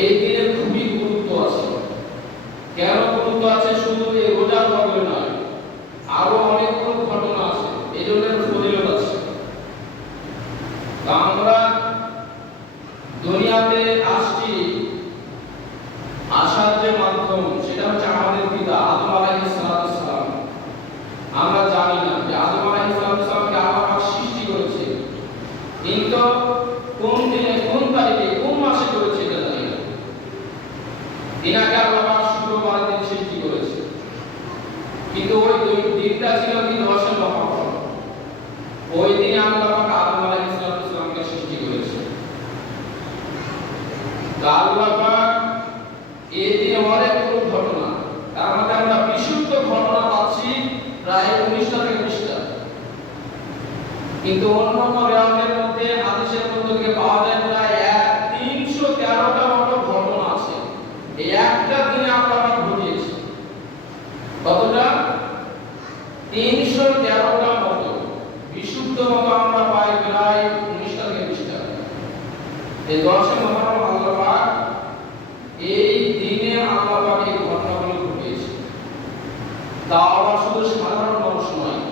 এই দিনের খুবই গুরুত্ব আছে। কেন গুরুত্ব আছে? শুধু এই রোজার বদলে নয়, আরো অনেকগুলো ঘটনা আছে, এই জন্য ফজিলত আছে। আমরা দুনিয়াতে আসছি, আসার যে মাধ্যম সেটা হচ্ছে আমাদের পিতা আদম আলাইহিস সালাম। আমরা জানি না যে আদম আলাইহিস সালামকে আল্লাহ সৃষ্টি করেছে, কিন্তু কোন দিনে, কোন তারিখে, কোন মাসে করেছে এটা জানি না। দিনাকে আল্লাহ শুক্রবার দিন সৃষ্টি করেছে, কিন্তু ওই দিনটা ছিল কি 10 মুহররম। ওই দিনে আল্লাহ আদম আলাইহিস সালামকে সৃষ্টি করেছে। আল্লাহ পাক এই দিনে অনেকগুলো ঘটনা, তার মধ্যে আমরা বিশুদ্ধ ঘটনা পাচ্ছি প্রায় 19টা থেকে 20টা, কিন্তু অন্যান্য রেওয়ায়েতের মধ্যে, হাদিসের মধ্যে থেকে পাওয়া যায় প্রায় 313টা মতো ঘটনা আছে। এই একটা দিনে আল্লাহ পাক ঘটিয়েছে কতটা? 313টা মতো। বিশুদ্ধ মতো আমরা পাই প্রায় 19টা থেকে 20টা। এই 10 মুহররম আল্লাহ পাক এই দিনে আল্লাহ পাক এই ঘটনাগুলো ঘটিয়েছে। তাও আবার শুধু সাধারণ মানুষ নয়,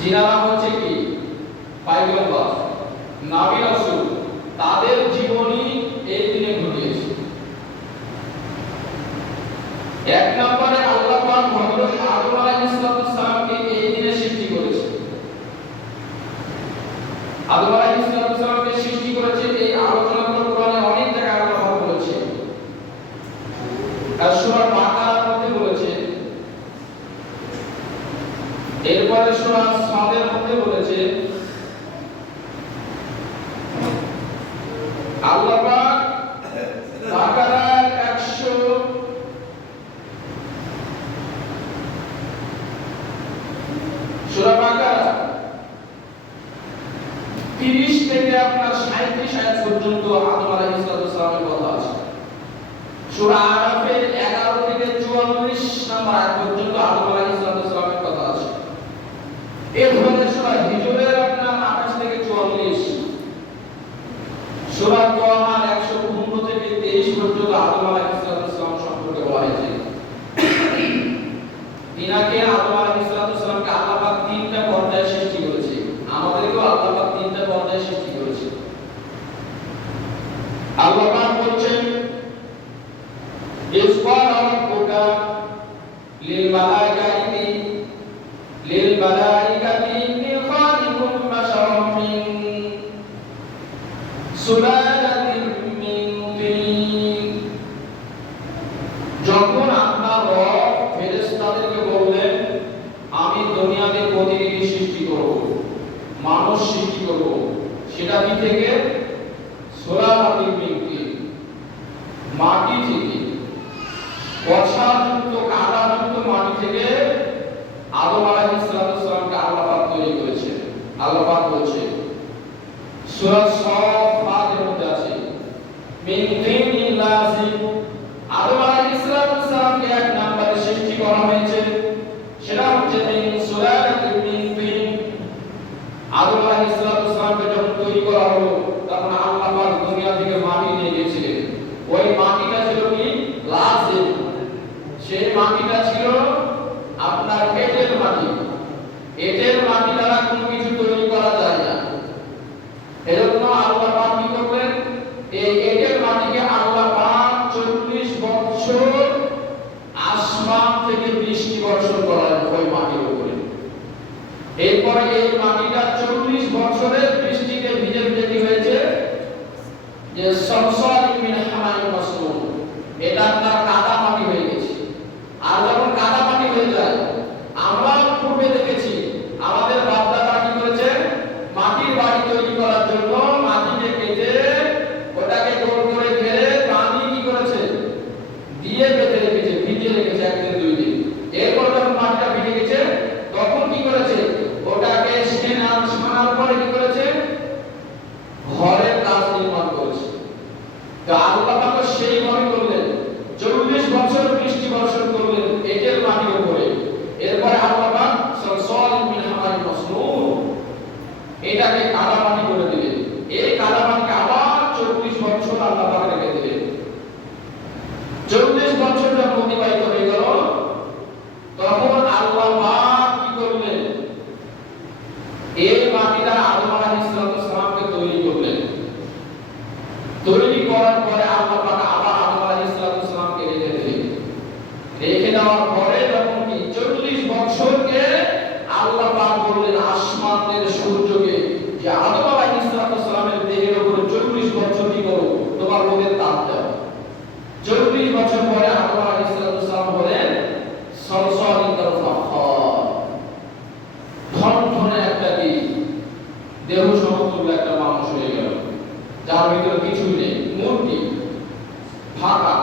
যিনারা হচ্ছে কি পয়গম্বর, নবী রাসূল, তাদের জীবনী এই দিনে ঘটিয়েছে। এক নম্বরে আল্লাহ পাক হযরত আদম আলাইহিস সালামকে এই দিনে সৃষ্টি করেছে। আদম আলাইহিস সালামকে সৃষ্টি করেছে, এই আলোচনাগুলো কোরআনে অনেক জায়গায় আল্লাহ পাক বলেছে। আর সূরা বাকারার মধ্যে বলেছে, এরপরে সূরা সাদের মধ্যে বলেছে। আল্লাহ পাক বাকারার 100 সূরা বাকারা 30 থেকে আপনার 37 আয়াত পর্যন্ত আদম আলাইহিস সালামের কথা আছে। সূরা আরাফের 11 থেকে 44 নম্বর আয়াত পর্যন্ত আদম আলাইহিস সালামের কথা আছে। এরপরে সূরা হিজরের আপনার 28 থেকে 44, সূরা তাহার 115 থেকে 23 পর্যন্ত আদম আলাইহিস সালাম সম্পর্কে বলা হয়েছে। তিনাকে আদম আলাইহিস সালামকে আল্লাহ পাক 3টা পর্যায়ে সৃষ্টি করেছে, আমাদেরকেও আল্লাহ পাক 3টা পর্যায়ে সৃষ্টি করেছে। আল্লাহ পাক বলছেন, ইসফারা রাব্বুকা লিল মালাইকাতি ইন্নী খালিকুম বাশারাম মিন সুলালাতিন মিন তিন। যখন আপনার রব ফেরেশতাদেরকে বললেন, আমি দুনিয়াতে প্রতিনিধি সৃষ্টি করব, মানুষ সৃষ্টি করব, সেটা কি থেকে? সুলালাতিন মিন তিন, মাটি থেকে, পচাযুক্ত কাদাযুক্ত মাটি থেকে আদম আলাইহিস সালামকে আল্লাহ পাক তৈরি করেছেন। আল্লাহ পাক বলছে সূরা সাফাতের মধ্যে আছে, মিন তিনিন লাযিম। আদম আলাইহিস সালামকে এক নম্বরে সৃষ্টি করা হয়েছে, সেটা হচ্ছে মিন সুলালাতিন মিন তিন। আদম আলাইহিস সালামকে যখন তৈরি করা হলো, তখন আল্লাহ পাক দুনিয়া থেকে মাটি নিয়ে গিয়েছিলেন। ওই মাটিটা ছিল কি? লাযিম। সেই মাটিটা ছিল আপনার এঁটেল মাটি। এঁটেল মাটি দ্বারা কোনো কিছু তৈরি করা যায় না। এজন্য আল্লাহ পাক কি করলেন? এই এঁটেল মাটিকে আল্লাহ পাক 40 বছর আসমান থেকে বৃষ্টি বর্ষণ করালেন ওই মাটির উপরে। এরপরে এই মাটিটা 40 বছরের বৃষ্টিতে ভিজে ভিজে কি হয়েছে? যে সলসলিন মিন হামাইন মাসনুন, এটা আপনার কাদা মাটি হয়ে গেছে। আর যখন কাদা মাটি হয়ে যায়, আমরা পূর্বে দেখেছি আমাদের বাপ-দাদা কি করেছে? মাটির বাড়ি তৈরি করার জন্য মাটিকে কেটে ওটাকে গোল করে ঘিরে পানি কি করেছে? দিয়ে বেঁধে রেখেছে, ভিজিয়ে রেখেছে 1 দিন 2 দিন। এরপর যখন মাটিটা ভিজে গেছে, তখন কি করেছে? ওটাকে শোনার পরে কি করেছে? ঘরের কাজ নির্মাণ করেছে। তো আল্লাহ পাক সেই ঘর করলেন, 40 বছর বৃষ্টি বর্ষণ করলেন এঁটেল মাটির উপরে। এরপরে আল্লাহ পাক সলসলিন মিন হামাইন মাসনুন, এটাকে কাদা মাটি করে দিলেন। এই কাদা মাটিকে আবার 40 বছর আল্লাহ পাক রেখে দিলেন। তৈরি করার পরে আল্লাহ পাক আবার আদম আলাইহিস সালামকে রেখে দিলেন। রেখে দেওয়ার পরে যখন কি 40 বছরকে আল্লাহ পাক বললেন আসমানের সূর্যকে যে আদম আলাইহিস সালামের দেহের উপরে 40 বছর কি করো তোমার রোদের তাপ দাও। 40 বছর পরে আদম আলাইহিস সালাম হলেন সলসলিন ফাখর, ধনধনে একটা কি দেহ সমতুল্য একটা মানুষ হয়ে গেল, যার ভিতরে কিছুই নেই, মূর্তি ফাঁকা।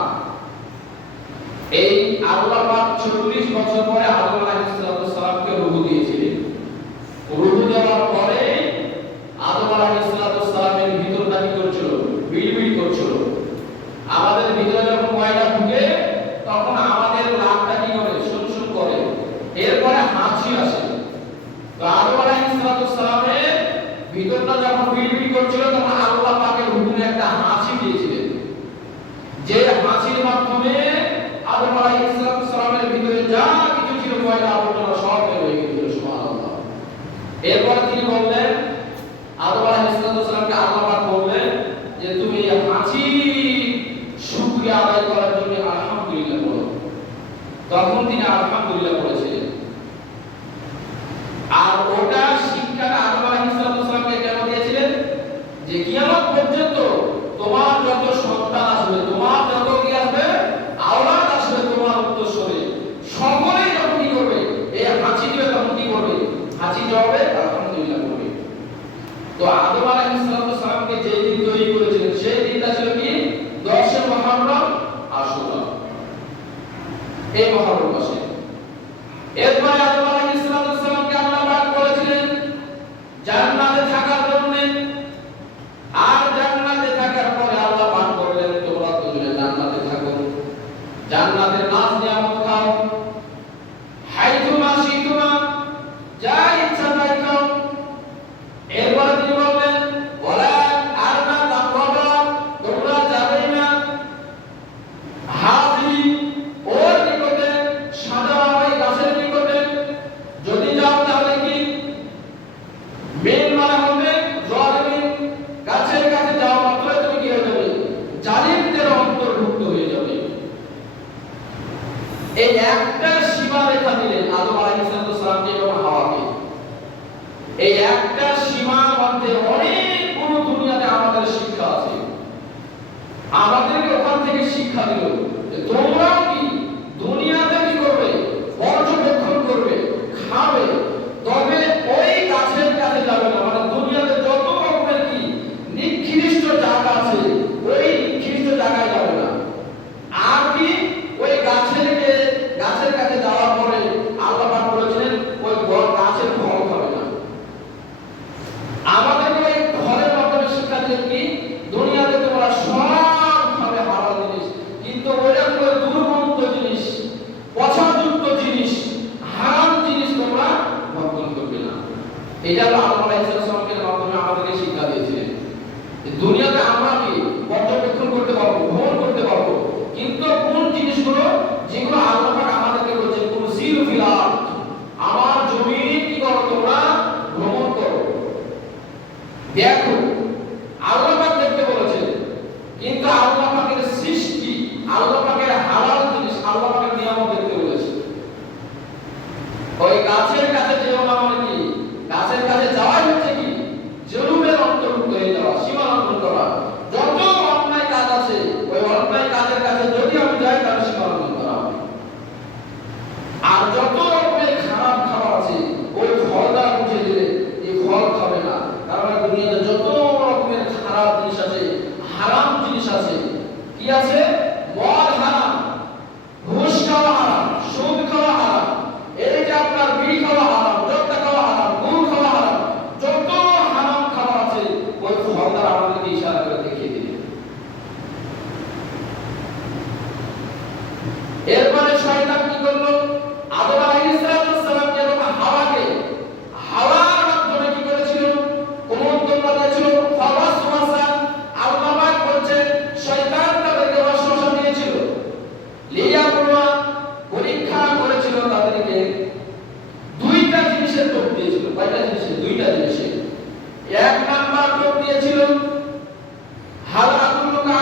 এই আল্লাহ পাক 40 বছর পরে আদম আলাইহিস সালামকে রূহ দিয়েছিলেন। রূহ দেওয়ার পরে আদম আলাইহিস সালামের ভিতরটা কি করছিল? বিড়বিড় করছিল। আমাদের ভিতরে যখন ময়লা ঢুকে তখন আমাদের নাকটা কি করে? শুনশুন করে, এরপরে হাঁচি আসে। তো আদম আলাইহিস সালামের ভিতরটা যখন বিড়বিড় করছিল তখন আল্লাহ পাকের হুকুমে একটা হাঁচি দিয়েছিলেন, যে হাঁচির মাধ্যমে আদম আলাইহিস সালামের ভিতরে যা কিছু ছিল ময়লা আবর্জনা সব বের হয়ে গিয়েছিল। সুবহানাল্লাহ। এরপর তিনি বললেন আদম আলাইহিস সালামকে আল্লাহ পাক বললেন যে তুমি এই হাঁচি শুকরিয়া আদায় করার জন্য আলহামদুলিল্লাহ বলো। তখন তিনি আলহামদুলিল্লাহ বলেছিলেন। আর ওটা শিক্ষাটা আদম আলাইহিস সালামকে কেন দিয়েছিলেন? যে কিয়ামত পর্যন্ত তোমার যত সন্তান আসবে, তোমার যত কি আসবে আওলাদ আসবে, তোমার উত্তরসূরি সকলেই যখন কি করবে এই হাঁচি দিবে, তখন কি করবে? হাঁচি জবাবে আলহামদুলিল্লাহ বলবে। তো আদম আলাইহিস সালামকে যে দিন তৈরি করেছিলেন সেই দিনটা ছিল কি 10 মুহররম আশুরা, এই মুহররম মাসে। এরপরে আদম আলাইহিস সালামকে আল্লাহ পাক বলেছিলেন জান্নাতে থাকার জন্য। আর জান্নাতে থাকার পরে আল্লাহ পাক বললেন তোমরা দুজনে জান্নাতে থাকো, জান্নাতের নাজ নিয়ামত খাও, হাইতুমা শিতুমা যা ইচ্ছা তাই খাও। এরপরে তিনি বললেন ওয়ালা আরনা তাকরাবা, তোমরা যাবে না হাজি ওর নিকটে, সাদা ওই গাছের নিকটে। যদি যাও তাহলে কি মেন মানে হবে জালিম, গাছের কাছে যাওয়া মাত্র তুমি কি হয়ে যাবে? জালিমদের অন্তর্ভুক্ত হয়ে যাবে। এই একটা সীমা রেখা দিলেন আদম আলাইহিস সালামকে এবং হাওয়াকে। এই একটা সীমার মধ্যে অনেকগুলো দুনিয়াতে আমাদের শিক্ষা আছে। আমাদেরকে ওখান থেকে শিক্ষা দিল যে তোমরাও কি দুনিয়াতে কি করবে? পর্যবেক্ষণ করবে, খাবে, তবে ওই গাছের কাছে যাবে না। মানে দুনিয়াতে যত রকমের কি নিকৃষ্ট জায়গা আছে ওই নিকৃষ্ট জায়গায় যাবে না। আর কি ওই গাছের কাছে যাওয়ার পরে আল্লাহ পাক বলেছিলেন ওই গাছের ফল খাবে না। আমাদের ওই ঘরের মাধ্যমে শিক্ষা দিলেন কি দুনিয়াতে তোমরা সব খাবে হালাল জিনিস, কিন্তু ওইরকম দুর্গন্ধ জিনিস, পছন্দযুক্ত জিনিস, হারাম জিনিস তোমরা ভক্ষণ করবে না। এটা আল্লাহ আলাইহিস সালামের মাধ্যমে আমাদেরকে শিক্ষা দিয়েছিলেন। দুনিয়াতে আমরা কি পর্যবেক্ষণ করতে পারবো, ভ্রমণ করতে পারবো, কিন্তু কোন জিনিসগুলো যেগুলো আল্লাহ পাক আমাদেরকে বলেছেন কুরসিল ফিল আরদ, আমার জমিনে কি করো তোমরা ভ্রমণ করো, দেখো। আল্লাহ পাক দেখতে বলেছেন, কিন্তু আল্লাহ পাকের সৃষ্টি, আল্লাহ পাকের হালাল জিনিস, আল্লাহ পাকের নিয়ামত দেখতে বলেছে। ওই গাছের কাছে যেও না মানে কি গাছের কাছে যাওয়াই হচ্ছে কি জুলুমের অন্তর্ভুক্ত হয়ে যাওয়া, সীমা লঙ্ঘন করা। যত অন্যায় কাজ আছে ওই অন্যায় কাজের কাছে যদি আমি যাই তাহলে সীমা লঙ্ঘন করা হবে। আর যত রকমের খারাপ খাবার আছে ওই ফলটা বুঝে দিলে এই ফল খাবে না। কারণ দুনিয়াতে যত রকমের খারাপ জিনিস আছে, হারাম জিনিস আছে, কি আছে? মদ হারাম, ঘুষ খাওয়া হারাম, সুদ খাওয়া হারাম, এই যে আপনার বিড়ি খাওয়া হারাম, জর্দা খাওয়া হারাম, গুড় খাওয়া হারাম, যত হারাম খাবার আছে ওই ফলটা আমাদেরকে ইশারা করে দেখিয়ে দিলেন। এরপরে শয়তান কি করলো? আদম আলাইহিস সালামকে এবং হাওয়াকে হাওয়ার মাধ্যমে কি করেছিল? কুমন্ত্রণা দিয়েছিল। ফাওয়াসওয়াসা, আল্লাহ পাক বলছেন শয়তান তাদেরকে ওয়াসওয়াসা দিয়েছিল, লিয়াবলুয়া, পরীক্ষা করেছিল তাদেরকে। দুইটা জিনিসের টোপ দিয়েছিল। কয়টা জিনিসের? দুইটা জিনিসের। এক নাম্বার টোপ দিয়েছিল হাল আদুল্লুকা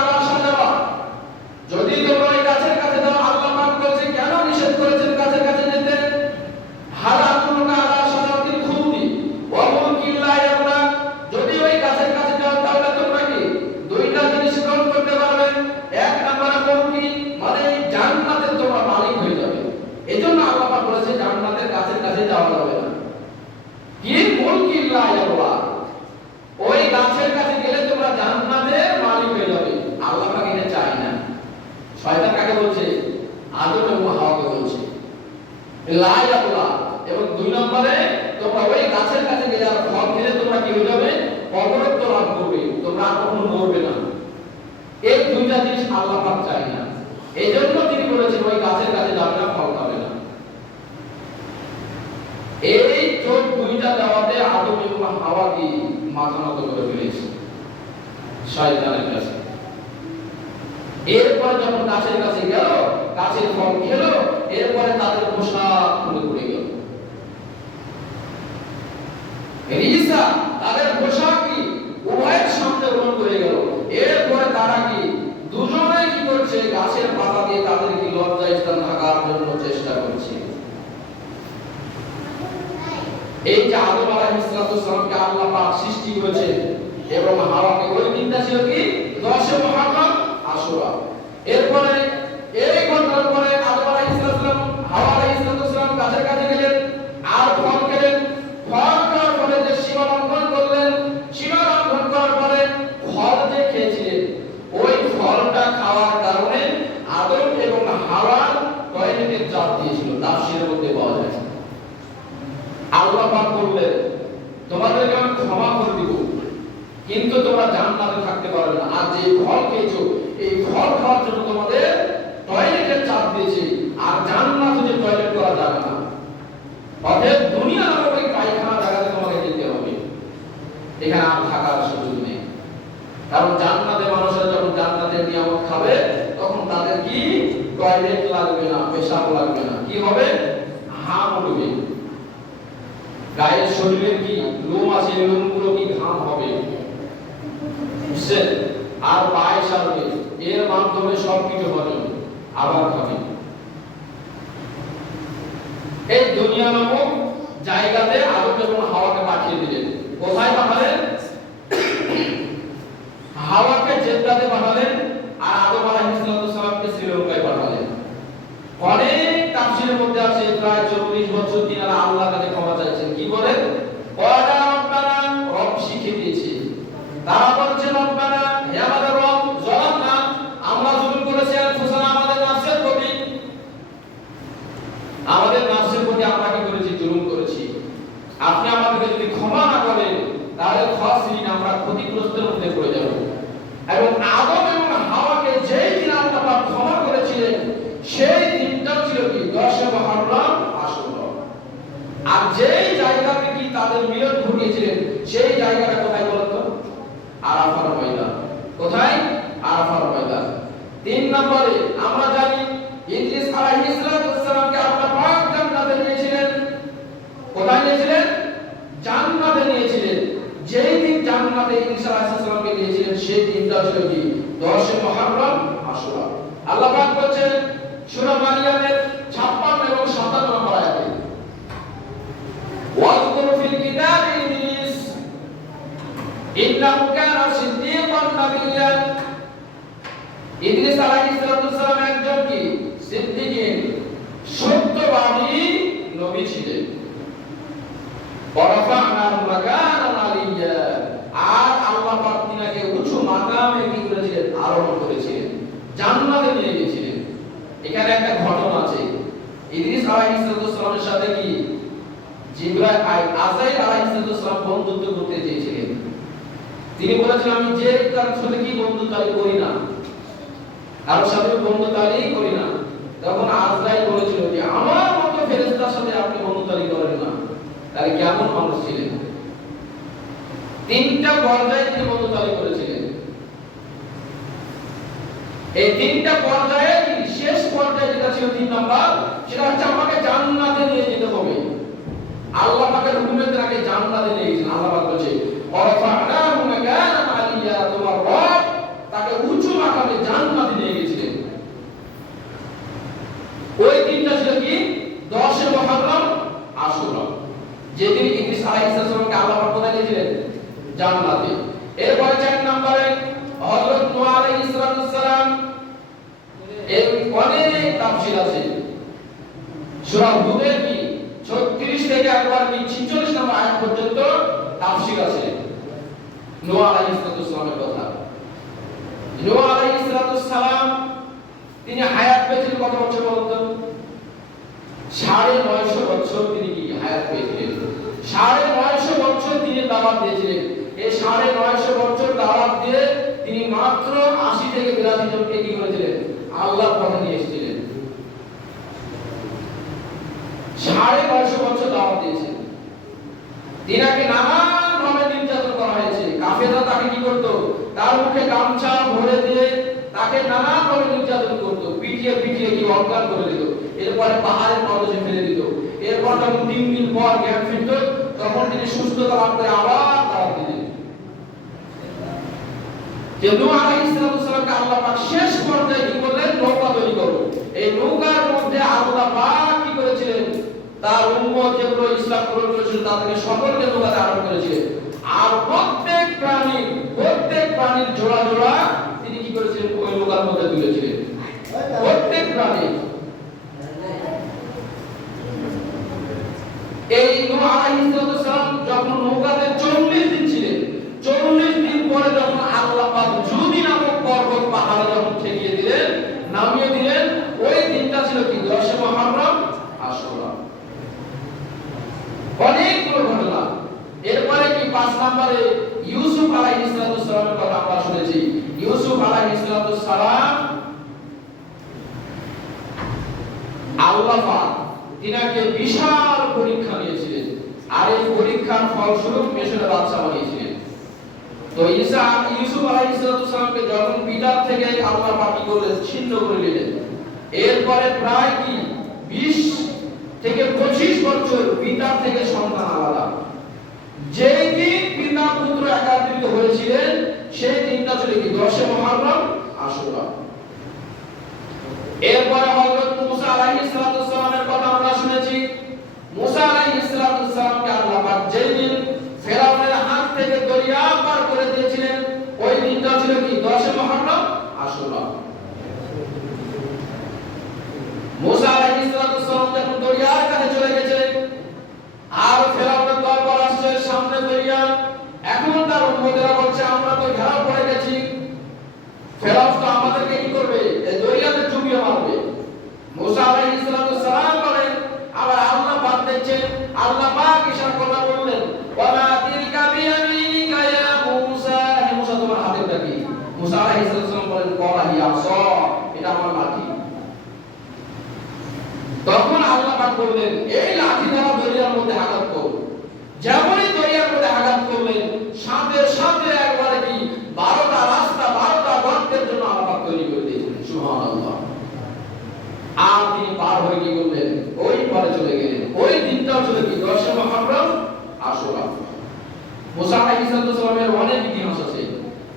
লায়াল্লাহ। এবং 2 নম্বরে তোমরা ওই গাছের কাছে গেলে আর ফল খেলে তোমরা কি হয়ে যাবে? অমরত্ব লাভ করবে, তোমরা আর কখনো মরবে না। এই দুইটা জিনিস আল্লাহ পাক চায় না, এজন্য তিনি বলেছেন ওই গাছের কাছে যাবে না, ফল খাবে না। এই চোখ দুইটা দেওয়াতে আদম এবং হাওয়া কি মাথা নত করে ফেলেছে শয়তানের কাছে। এরপরে যখন গাছের কাছে গেল, গাছের ফল খেলো, এরপরে তাদের পোশাক খুলে পড়ে গেল। ঈসা তাদের পোশাক কি উভয়ের সামনে গ্রহণ করে গেল। এরপরে তারা কি দুজনে কি করছে? গাছের পাতা দিয়ে তাদের কি লজ্জা স্থান ঢাকার জন্য চেষ্টা করছে। এই যে আদম আলাইহিস সালামকে আল্লাহ পাক সৃষ্টি করেছেন এবং হাওয়াকে, ওই দিনটা ছিল কি 10 মুহররম আশুরা। এরপরে এই ঘটনার পরে আদম আলাইহিস সালাম হাওয়া আলাইহিস সালাম গাছের কাছে গেলেন আর ফল খেলেন। ফল খাওয়ার পরে যে সীমা লঙ্ঘন করলেন, সীমা লঙ্ঘন করার পরে ফল যে খেয়েছিলেন, ওই ফলটা খাওয়ার কারণে আদম এবং হাওয়া টয়লেটে চাপ দিয়েছিল। তাফসীরের মধ্যে পাওয়া যায়। আল্লাহ পাক বললেন তোমাদেরকে আমি ক্ষমা করে দিব, কিন্তু তোমরা জান্নাতে থাকতে পারবে না। আর যে ফল খেয়েছো, এই ফল খাওয়ার জন্য তোমাদের টয়লেটের চাপ দিয়েছে, আর জান্নাতে যে টয়লেট করা যাবে না। অতএব দুনিয়া নামক ওই পায়খানা জায়গাতে তোমাকে যেতে হবে, এখানে আর থাকার সুযোগ নেই। কারণ জান্নাতে মানুষেরা যখন জান্নাতের নিয়ামত খাবে, তখন তাদের কি টয়লেট লাগবে না, পেশাব লাগবে না। কি হবে? হাম উঠবে। গায়ের শরীরের কি লোম আছে, লোমগুলো কি ঘাম হবে, বুঝছেন? আর পায়ে সারবে, এর মাধ্যমে সবকিছু হজম, আবার খাবে। এই দুনিয়া নামক জায়গাতে আদম এবং হাওয়াকে পাঠিয়ে দিলেন। কোথায় পাঠালেন? হাওয়াকে জেদ্দাতে পাঠালেন, আর আদম আলাইহিস সালামকে শ্রীলঙ্কায় পাঠালেন। অনেক তাফসীরের মধ্যে আছে প্রায় 40 বছর তিনারা আল্লাহর কাছে ক্ষমা চাইছেন। কি বলেন? ওয়াদা রব্বানা, রব শিখিয়ে দিয়েছে। তারা বলছে রব্বানা, হে আমাদের রব, যালামনা, আমরা জুলুম করেছি আনফুসানা, আমাদের নফসের প্রতি, আমাদের নফসের প্রতি আমরা কি করেছি? জুলুম করেছি। আপনি আমাদেরকে যদি ক্ষমা না করেন, তাহলে খাসিরিন, আমরা ক্ষতিগ্রস্তের মধ্যে পড়ে যাব। এবং আদম এবং হাওয়াকে যেই দিন আল্লাহ পাক ক্ষমা করেছিলেন, সেই দিনটা ছিল কি 10 মুহররম আশুরা। আর যেই জায়গাতে কি তাদের মিলন ঘটিয়েছিলেন, সেই জায়গাটা কোথায় বলেন তো? আরাফার ময়দান। কোথায়? আরাফার ময়দান। 3 নম্বরে আমরা জানি ইদ্রিস আলাইহিস সালামকে আল্লাহ পাক জান্নাতে নিয়েছিলেন। কোথায় নিয়েছিলেন? জান্নাতে নিয়েছিলেন। যেই দিন জান্নাতে ইদ্রিস আলাইহিস সালামকে নিয়েছিলেন, সেই দিনটা ছিল কি 10 মুহররম আশুরা। আল্লাহ পাক বলেন সূরা মারিয়ামের 56 এবং 57 নম্বর আয়াতে, ওয়াজকুর ফিল কিতাবি ইদ্রিস ইন্নাহু কানা সিদ্দীকান নাবিয়্যা। ইদ্রিস আলাইহিস সালাম একজন কি সিদ্দীকিন, সত্যবাদী নবী ছিলেন। ওয়ারাফা'নাহু মাকানান আলিয়্যা, আর আল্লাহ পাক তিনাকে উঁচু মাকামে কি করেছিলেন? আরোহণ করেছিলেন, জান্নাতে নিয়ে গিয়েছিলেন। এখানে একটা ঘটনা আছে। ইদ্রিস আলাইহিস সালামের সাথে কি আজরাইল আলাইহিস সালাম বন্ধুত্ব করতে চেয়েছিলেন। তিনি বলেছেন আমি যে তার সাথে কি বন্ধুত্ব করি না, কারোর সাথে বন্ধুত্ব করি না। তখন আজরাইল বলেছিল যে আমার মতো ফেরেশতার সাথে আপনি বন্ধুত্ব করেন না। তাহলে কেমন মানুষ ছিলেন? 3টা পর্যায়ে তিনি বন্ধুত্ব করেছিলেন। এই 3টা পর্যায়ে শেষ পর্যায়ে যেটা ছিল 3 নাম্বার, সেটা হচ্ছে আমাকে জান্নাতে নিয়ে যেতে হবে। আল্লাহ পাকের হুকুমে তাকে জান্নাতে নিয়ে গেছেন। আল্লাহ পাক বলেছে ওয়ারাফা'নাহু মাকানান আলিয়্যা, তোমার রব তাকে উঁচু মাকামে জান্নাতে নিয়ে গেছিলেন। ওই দিনটা ছিল কি 10 মুহররম আশুরা, যেদিন ইদ্রিস আলাইহিস সালামকে আল্লাহ পাক কোথায় নিয়েছিলেন? জান্নাতে। এরপরে 4 নম্বরে হযরত নূহ আলাইহিস সালাম, এর অনেক তাফসীর আছে। সূরা হুদের কি 36 থেকে একবার কি 46 নম্বর আয়াত পর্যন্ত তাফসীর আছে নূহ আলাইহিস সালামের কথা। নূহ আলাইহিস সালাম তিনি হায়াত পেয়েছিলেন কত বছর বলুন তো? 950 বছর তিনি কি হায়াত পেয়েছিলেন। 950 বছর তিনি দাওয়াত দিয়েছিলেন। এই 950 বছর দাওয়াত দিয়ে তিনি মাত্র 80 থেকে 82 জনকে কি করেছিলেন, আল্লাহর পথে নিয়ে এসেছিলেন। 950 বছর দাওয়াত দিয়েছেন। তিনাকে নানান ভাবে নির্যাতন করা হয়েছে। কাফেররা তাকে কি করত, তার মুখে গামছা ভরে দিয়ে তাকে নানান ভাবে নির্যাতন করত, পিটিয়ে পিটিয়ে কি অজ্ঞান করে দিত, এরপরে পাহাড়ের প্রদেশে ফেলে দিত। এরপর যখন 3 দিন পর জ্ঞান ফিরত, তখন তিনি সুস্থতা লাভ করে আবার দাওয়াত দিতেন। যে নূহ আলাইহিস সালামকে আল্লাহ পাক শেষ পর্যায়ে কি বললেন, নৌকা তৈরি করো। এই নৌকার মধ্যে আল্লাহ পাক কি করেছিলেন, তার উম্মত যেগুলো ইসলাম গ্রহণ করেছিল তাদেরকে সকলকে নৌকাতে আরোহণ করেছিলেন। আর প্রত্যেক প্রাণীর জোড়া জোড়া তিনি কি করেছিলেন, ওই নৌকার মধ্যে তুলেছিলেন। প্রত্যেক প্রাণী এই নূহ আলাইহিস সালাম যখন নৌকাতে 40 দিন ছিলেন, 40 দিন পরে যখন আল্লাহ পাক জুদি নামক পর্বত পাহাড়ে যখন ঠেকিয়ে দিলেন, নামিয়ে দিলেন, ওই দিনটা ছিল কি 10 মুহররম আশুরা। অনেকগুলো ঘটনা। এরপরে কি 5 নম্বরে ইউসুফ আলাইহিস সালামের কথা আমরা শুনেছি। ইউসুফ আলাইহিস সালাম আল্লাহ পাক তিনাকে বিশাল পরীক্ষা নিয়েছিলেন, আর এই পরীক্ষার ফলস্বরূপ মিশরের বাদশা বানিয়েছিলেন। তো ইউসুফ আলাইহিস সালামকে যখন পিতার থেকে আল্লাহ পাক কি করলেন, ছিন্ন করে নিলেন। এরপরে প্রায় কি 20 থেকে 25 বছর পিতার থেকে সন্তান আলাদা। যেই দিন পিতা পুত্র একত্রিত হয়েছিলেন, সেই দিনটা ছিল কি 10 মুহররম আশুরা। এরপরে হযরত মুসা আলাইহিস সালামের কথা আমরা শুনেছি। মুসা আলাইহিস সালামকে আল্লাহ পাক যেই দিন ফেরাউনের হাত থেকে দরিয়া পার করে দিয়েছিলেন, ওই দিনটা ছিল কি 10 মুহররম আশুরা। মুসা আলাইহিস সালাম যখন দরিয়ার কাছে চলে গেছেন, আর ফেরাউনের দরবার আসছে, সামনে দরিয়া। এখন তার উম্মতেরা বলছে, আমরা তো ঘেরাও পড়ে গেছি, ফেরাউন তো আমাদেরকে কি করবে, এই দরিয়াতে ডুবিয়ে মারবে। মুসা আলাইহিস সালাম বলেন, আবার আল্লাহ পাক দেখছেন, আল্লাহ পাক ইশারা করে বললেন, ওয়ালা তিলকা বিয়ামিনিকা ইয়া মুসা, হে মুসা তোমার হাতেরটা কি? মুসা আলাইহিস সালাম বলেন, ক্বালা হিয়া আসা, এটা আমার লাঠি। তখন আল্লাহ পাক বললেন, এই লাঠি দ্বারা দরিয়ার মধ্যে আঘাত করো। যেমনই দরিয়ার মধ্যে আঘাত করলেন, সাথে সাথে একবারে কি 12টা রাস্তা, 12টা গর্তের জন্য আল্লাহ পাক তৈরি করে দিয়েছিলেন। সুবহানাল্লাহ। আর তিনি পার হয়ে কি করলেন, ওই পারে চলে গেলেন। ওই দিনটাও ছিল কি 10 মুহররম আশুরা। মুসা আলাইহিস সালামের অনেক ইতিহাস আছে।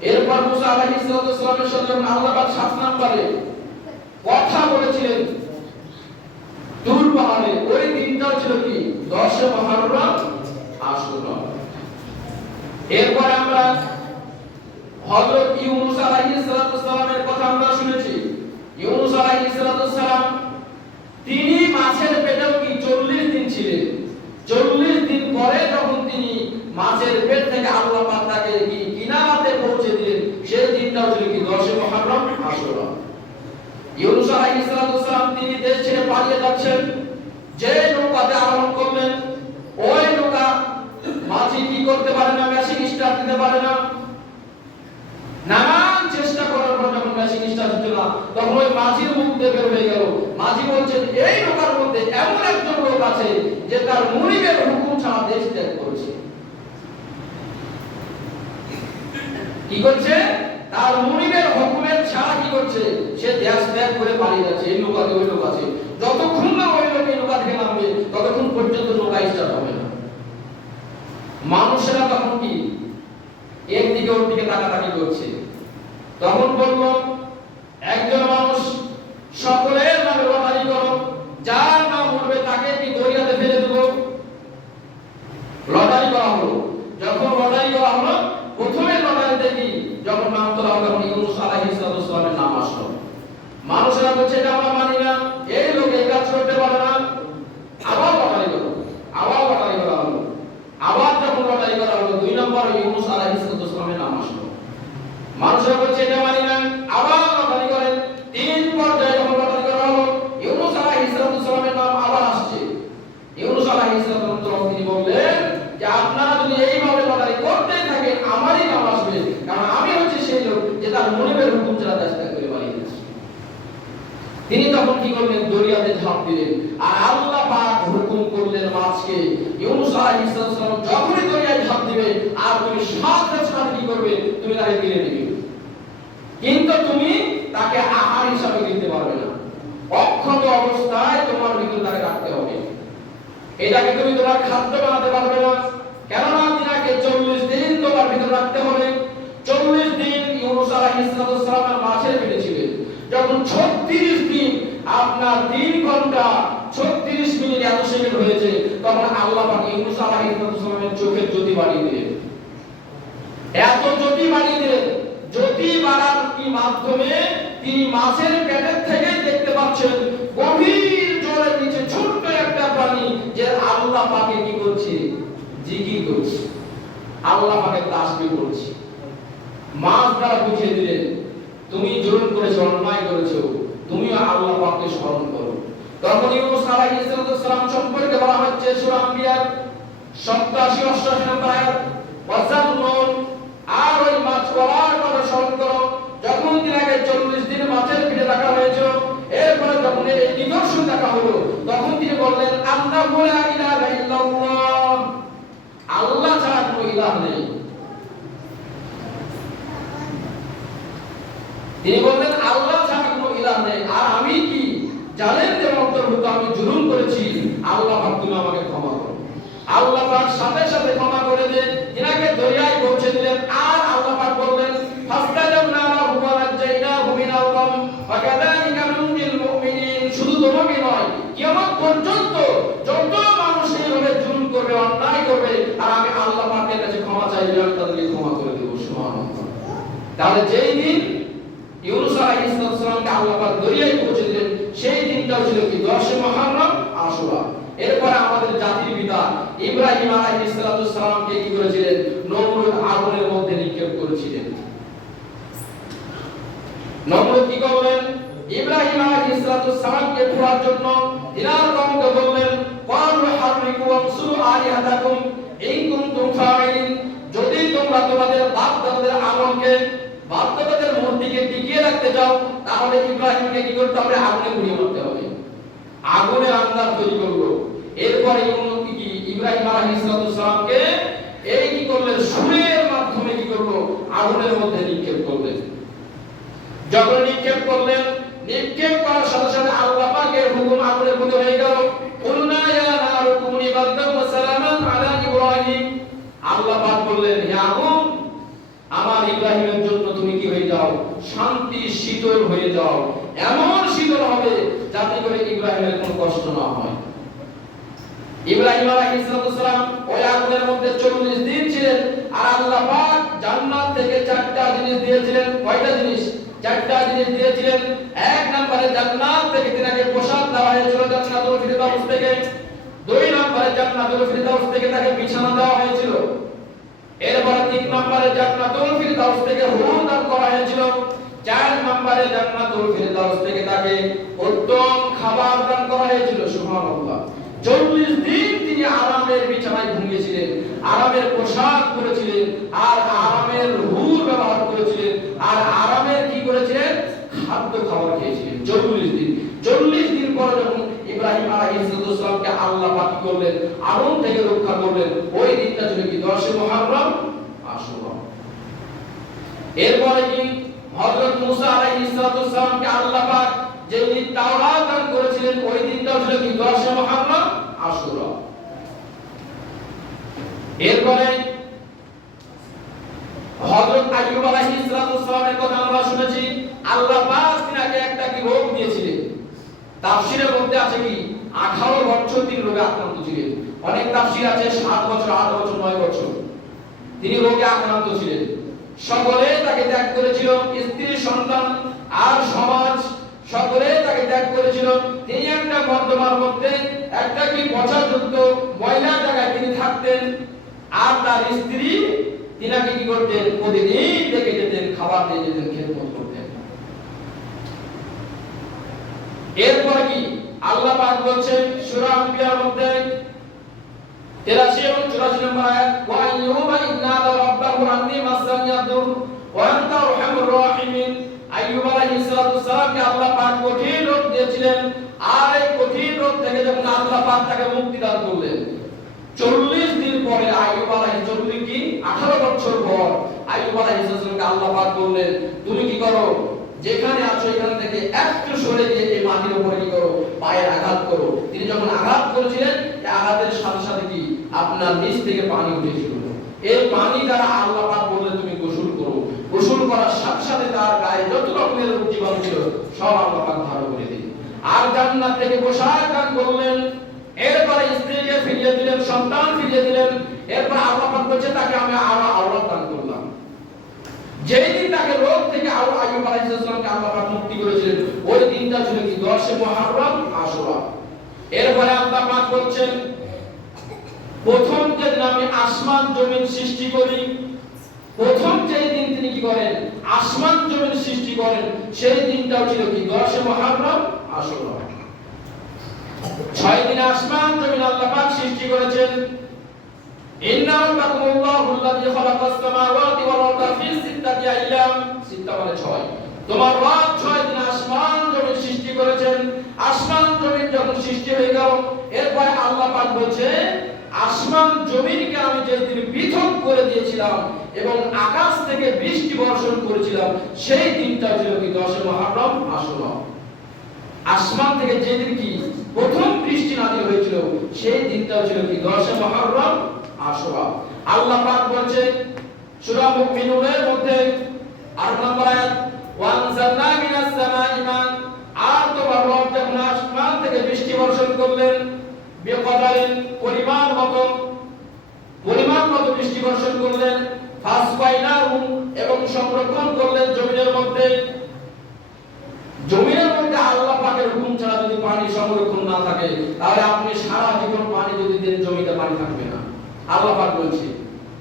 এরপর মুসা আলাইহিস সালামের সাথে আল্লাহ পাক 7 নম্বরে কথা বলেছিলেন তুর পাহাড়ে, ওই দিনটাও ছিল কি 10 মুহররম আশুরা। এরপর আমরা হযরত ইউনূস আলাইহিস সালামের কথা আমরা শুনেছি। ইউনূস আলাইহিস সালাম তিনি মাছের পেটেও কি 40 দিন ছিলেন। 40 দিন পরে যখন তিনি মাছের পেট থেকে আল্লাহ পাক তাকে কি কিনারাতে পৌঁছে দিলেন, সেই দিনটাও ছিল কি 10 মুহররম আশুরা। ইউনূস আলাইহিস সালাম তিনি দেশ ছেড়ে পালিয়ে যাচ্ছেন, যে নৌকাতে আরোহণ করলেন, ওই নৌকা মাঝি কি করতে পারে না, মেশিন স্টার্ট দিতে পারে না। নানান চেষ্টা করার পর যখন মেশিন স্টার্ট হচ্ছে না, তখন ওই মাঝির মুখ দিয়ে বের হয়ে গেল। মাঝি বলছেন, এই নৌকার মধ্যে এমন একজন লোক আছে যে তার মুনিবের হুকুম ছাড়া দেশ ত্যাগ করেছে। কি করছে? তার মুনিবের হুকুমের ছাড়া কি করছে, সে দেশ ত্যাগ করে পালিয়ে যাচ্ছে। এই নৌকাতে ওই লোক আছে, যতক্ষণ না ওই লোক এই নৌকা থেকে নামবে, ততক্ষণ পর্যন্ত নৌকা স্টার্ট হবে না। মানুষেরা তখন কি একদিকে ওর দিকে তাকাতাকি করছে। তখন বলল, একজন মানুষ সকলের নামে লটারি করো, যার নাম উঠবে তাকে কি দরিয়াতে ফেলে দেব। লটারি করা হলো। যখন লটারি করা হলো, প্রথমে লটারিতে কি যখন নাম তোলা হলো, তখন ইউনূস আলাইহিস সালামের নাম আসলো। মানুষেরা বলছে, এটা আমরা মানি না, এই লোক এই কাজ করতে পারে না। আবার লটারি করো, আবার লটারি করা হলো। আবার যখন লটারি করা হলো, 2 নম্বরে ইউনূস আলাইহিস সালামের নাম আসলো। মানুষেরা বলছে, এটা মানি না, আবার তিনি তখন কি করলেন? দরিয়াতে ঝাঁপ দিলেন। আর আল্লাহ পাক হুকুম করলেন মাছকে, ইউনূস আলাইহিস সালাম যখনই দরিয়ায় ঝাঁপ দিবে আর তুমি সাথে সাথে কি করবে? তুমি তাকে গিলে দিবে, কিন্তু তুমি তাকে আহার হিসাবে দিতে পারবে না। অক্ষত অবস্থায় তোমার ভিতরে তাকে রাখতে হবে। এটাকে তুমি তোমার খাদ্য বানাতে পারবে না, কেননা তিনাকে 40 দিন তোমার ভিতরে রাখতে হবে। 40 দিন ইউনূস আলাইহিস সালাম মাছের পেটে ছিলেন। যখন 36 দিন আপনার 3 ঘন্টা 36 মিনিট এত সেকেন্ড হয়েছে, তখন আল্লাহ পাক ইউনূস আলাইহিস সালামের চোখের জ্যোতি বাড়িয়ে দিলেন। এত জ্যোতি বাড়িয়ে দিলেন, জ্যোতি বাড়ার কি মাধ্যমে তিনি মাছের পেটের থেকে দেখতে পাচ্ছেন গভীর জলের নিচে ছোট্ট একটা প্রাণী যে আল্লাহ পাকে কি করছে? জিকির করছে, আল্লাহ পাকে তাসবিহ করছে। মাছ দ্বারা বুঝিয়ে দিলেন তুমি জুলুম করেছো, অন্যায় করেছো, তুমিও আল্লাহ পাককে স্মরণ করো। তখন ইউনূস আলাইহিস সালাম সম্পর্কে বলা হচ্ছে সূরা আম্বিয়ার 87-88 নম্বর আয়াত, ওয়াজান্নুন, আর ওই মাছ করার কথা স্মরণ করো যখন তিনাকে 40 দিন মাছের পেটে রাখা হয়েছিল। এরপরে যখন এই নিদর্শন দেখা হলো, তখন তিনি বললেন আল্লাহু লা ইলাহা ইল্লাল্লাহ, আল্লাহ ছাড়া কোনো ইলাহ নেই। তিনি বললেন আল্লাহ ছাড়া কোনো ইলাহ নেই, আর আমি কি জানেন যে অন্তর্ভুক্ত আমি জুলুম করেছি, আল্লাহ পাক তুমি আমাকে ক্ষমা করো। আল্লাহ পাক সাথে সাথে ক্ষমা করে দেন, তিনাকে দরিয়ায় পৌঁছে দিলেন। আর আল্লাহ পাক বললেন ফাসতাজাবনা লাহু ওয়া নাজাইনাহু মিনাল গাম ওয়া কাযালিকা নুনজিল মুমিনিন। শুধু তোমাকে নয়, কিয়ামত পর্যন্ত যত মানুষ এইভাবে জুলুম করবে, অন্যায় করবে, আর আমি আল্লাহ পাকের কাছে ক্ষমা চাইবে, আমি তাদেরকে ক্ষমা করে দেব। সুবহানাল্লাহ। তাহলে যেই দিন ইউনূস আলাইহিস সালামকে আল্লাহ পাক দরিয়ায় পৌঁছে দিলেন, সেই দিনটাও ছিল কি? 10 মুহররম, আশুরা। এরপরে আমাদের জাতির পিতা ইব্রাহিম আলাইহিস সালামকে কি করেছিলেন? নমরুদ আগুনের মধ্যে নিক্ষেপ করেছিলেন। নমরুদ কি করলেন? ইব্রাহিম আলাইহিস সালামকে পোড়ার জন্য তিনার কওমকে বললেন ক্বালু হাররিকু ওয়ানসুরু আলিহাতাকুম ইন কুনতুম ফাইলিন। যদি তোমরা তোমাদের বাপ দাদাদের আমলকে, বাপ দাদাদের মূর্তিকে টিকিয়ে রাখতে চাও, তাহলে ইব্রাহিমকে কি করতে হবে? আগুনে পুড়িয়ে মারতে হবে। আগুনের আন্দাজ তৈরি করলো। এরপরে ইব্রাহিম আলাইহিস সালামকে এই কি করলেন? সুরের মাধ্যমে কি করলো? আগুনের মধ্যে নিক্ষেপ করলেন। যখন নিক্ষেপ করলেন, নিক্ষেপ করার সাথে সাথে আল্লাহ পাকের হুকুম আগুনের মধ্যে হয়ে গেল। কুলনা ইয়া নারু কুনি বারদান ওয়া সালামান আলা ইব্রাহিম। আল্লাহ পাক বললেন হে আগুন, আমার ইব্রাহিমের জন্য তুমি কি হয়ে যাও? শান্তি শীতল হয়ে যাও। এমন শীতল হবে যাতে করে ইব্রাহিমের কোনো কষ্ট না হয়। ইব্রাহিম আলাইহিস সালাম ওই আগুনের মধ্যে 40 দিন ছিলেন। আর আল্লাহ পাক জান্নাত থেকে 4টা জিনিস দিয়েছিলেন। কয়টা জিনিস? 4টা জিনিস দিয়েছিলেন। এক নম্বরে জান্নাত থেকে তিনাকে পোশাক দেওয়া হয়েছিল, জান্নাতুল ফিরদাউস থেকে। 2 নম্বরে জান্নাতুল ফিরদাউস থেকে তাকে বিছানা দেওয়া হয়েছিল। এরপরে 3 নম্বরে জান্নাতুল ফিরদাউস থেকে হুর দান করা হয়েছিল। 4 নম্বরে জান্নাতুল ফিরদাউস থেকে তাকে উত্তম খাবার দান করা হয়েছিল। সুবহানাল্লাহ। 40 দিন তিনি আরামের বিছানায় ঘুমিয়েছিলেন, আরামের পোশাক পরেছিলেন, আর আরামের হুর ব্যবহার করেছিলেন, আর আরামের কি করেছিলেন? খাদ্য খাবার খেয়েছিলেন 40 দিন। 40 দিন পরে যখন ইব্রাহিম আলাইহিস সালামকে আল্লাহ পাক করলেন, আগুন থেকে রক্ষা করলেন, ওই দিনটা ছিল কি? 10 মুহররম, আশুরা। এরপরে কি? হযরত মুসা আলাইহিস সালামকে আল্লাহ পাক যেদিন তাওরাত দান করেছিলেন, ওই দিনটা ছিল কি? 10 মুহররম, আশুরা। এরপরে হযরত আইয়ুব আলাইহিস সালামের কথা আমরা শুনেছি। আল্লাহ পাক তিনাকে একটা কি রোগ দিয়েছিলেন। তাফসীরের মধ্যে আছে কি 18 বছর তিনি রোগে আক্রান্ত ছিলেন। অনেক তাফসীর আছে 7 বছর, 8 বছর, 9 বছর তিনি রোগে আক্রান্ত ছিলেন। সকলে তাকে ত্যাগ করেছিল, স্ত্রী, সন্তান আর সমাজ সকলে তাকে ত্যাগ করেছিল। তিনি একটা মর্দমার মধ্যে একটা কি পচাযুক্ত ময়লা জায়গায় তিনি থাকতেন। আর তার স্ত্রী তিনাকে কি করতেন? প্রতিদিন দেখে যেতেন, খাবার দিয়ে যেতেন, খেদমত করতেন। এরপরে কি আল্লাহ পাক বলছেন সূরা আম্বিয়ার মধ্যে 83 এবং 84 নম্বর আয়াত, ওয়া আইয়ুবা ইন্না রাব্বাহু আন্নী মাসানিয়াদুর ওয়া আনতা আরহামুর রাহিমিন। আইয়ুব আলাইহিস সালামকে আল্লাহ পাক কঠিন রোগ দিয়ে করেছিলেন। আর এই কঠিন রোগ থেকে যখন আল্লাহ পাক তাকে মুক্তি দান করলেন, 40 দিন পরে আইয়ুব আলাইহিস সালাম কি 18 বছর পর আইয়ুব আলাইহিস সালামকে আল্লাহ পাক বললেন, তুমি কি করো, যেখানে আছো এখান থেকে একটু সরে গিয়ে এই মাটির উপরে কি করো, পায়ে আঘাত করো। তিনি যখন আঘাত করেছিলেন, এই আঘাতের সাথে সাথে কি আপনার নিচ থেকে পানি উঠেছিল। এই পানি দ্বারা আল্লাহ পাক বললেন তুমি গোসল করো। গোসল করার সাথে সাথে তার গায়ে যত রকমের রোগ জীবাণু ছিল সব আল্লাহ পাক ভালো করে দিলেন। আর জান্নাত থেকে পোশাক দান করলেন। এরপরে স্ত্রীকে ফিরিয়ে দিলেন, সন্তান ফিরিয়ে দিলেন। এরপর আল্লাহ পাক বলছে তাকে আমি আরো আওলাদ দান করলাম। যেই দিন তাকে রোগ থেকে আইয়ুব আলাইহিস সালামকে আল্লাহ পাক মুক্তি করেছিলেন, ওই দিনটা ছিল কি 10 মুহররম আশুরা। এরপরে আল্লাহ পাক বলছেন, প্রথম যেদিন আমি আসমান জমিন সৃষ্টি করি, প্রথম যেই দিন তিনি কি করেন, আসমান জমিন সৃষ্টি করেন, সেই দিনটাও ছিল কি 10 মুহররম আশুরা। 6 দিন আসমান জমিন আল্লাহ পাক সৃষ্টি করেছেন। ইন্না রাব্বাকুমুল্লাহু আল্লাযী খালাকাস সামাওয়াতি ওয়াল আরদা ফি সিত্তাতি আইয়াম, সিত্তা মানে 6। তোমার রব 6 দিন আসমান জমিন সৃষ্টি করেছেন। আসমান জমিন যখন সৃষ্টি হয়ে গেল, এরপরে আল্লাহ পাক বলছে, আসমান জমিনকে আমি যেদিন পৃথক করে দিয়েছিলাম এবং আকাশ থেকে বৃষ্টি বর্ষণ করেছিলাম, সেই দিনটা ছিল কি 10 মুহররম আশুরা। আসমান থেকে যেদিন কি প্রথম বৃষ্টি নাযিল হয়েছিল, সেই দিনটাও ছিল কি 10 মুহররম আশুরা। আল্লাহ পাক বলছে সূরা মুমিনুনের মধ্যে 8 নম্বর আয়াত, ওয়ানজালনা মিনাস সামাই মান, আর তোমার রব যখন আসমান থেকে বৃষ্টি বর্ষণ করলেন, বিকদারিন পরিমাণ মতো বৃষ্টি বর্ষণ করলেন, ফাসবাইনাহুম এবং সংরক্ষণ করলেন জমিনের মধ্যে। জমিনের মধ্যে আল্লাহ পাকের হুকুম ছাড়া যদি পানি সংরক্ষণ না থাকে, তাহলে আপনি সারা জীবন পানি যদি দেন, জমিতে পানি থাকবে না। আল্লাহ পাক বলছে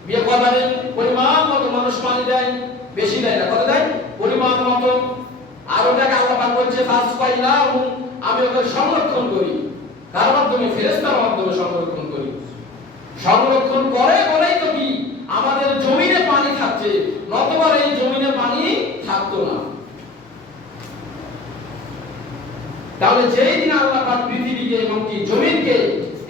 বিকদারিন পরিমাণ মতো মানুষ পানি দেয়, বেশি দেয় না, কত দেয়, পরিমাণ মতো। আর ওটাকে আল্লাহ পাক বলছে ফাসবাইনাহুম, আমি ওকে সংরক্ষণ করি। কার মাধ্যমে? ফেরেশতার মাধ্যমে সংরক্ষণ করি। সংরক্ষণ করে বলেই তো কি আমাদের জমিনে পানি থাকছে, নতুবা এই জমিনে পানি থাকতো না। তাহলে যেই দিন আল্লাহ পাক পৃথিবীকে এবং কি জমিনকে,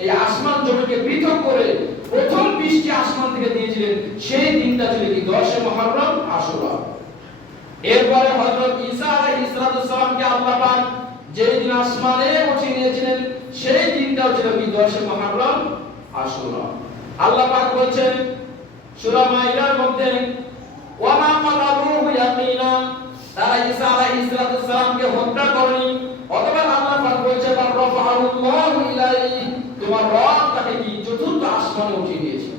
এই আসমান জমিনকে পৃথক করে প্রথম বৃষ্টি আসমান থেকে দিয়েছিলেন, সেই দিনটা ছিল কি 10 মুহররম আশুরা। এরপরে হযরত ঈসা আলাইহিস সালামকে আল্লাহ পাক যেই দিন আসমানে উঠিয়ে নিয়েছিলেন, সেই দিনটাও ছিল কি 10 মুহররম আশুরা। আল্লাহ পাক বলেন সূরা মাইদার মধ্যে, ওয়া মা ক্বাতালুহু ইয়াকিনা, তারা ঈসা আলাইহিস সালামকে হত্যা করেনি। অথবা আল্লাহ পাক বলেন বার রাফাহুল্লাহু ইলাইহি, তোমার রব তাকে কি চতুর্থ আসমানে উঠিয়ে দিয়েছে।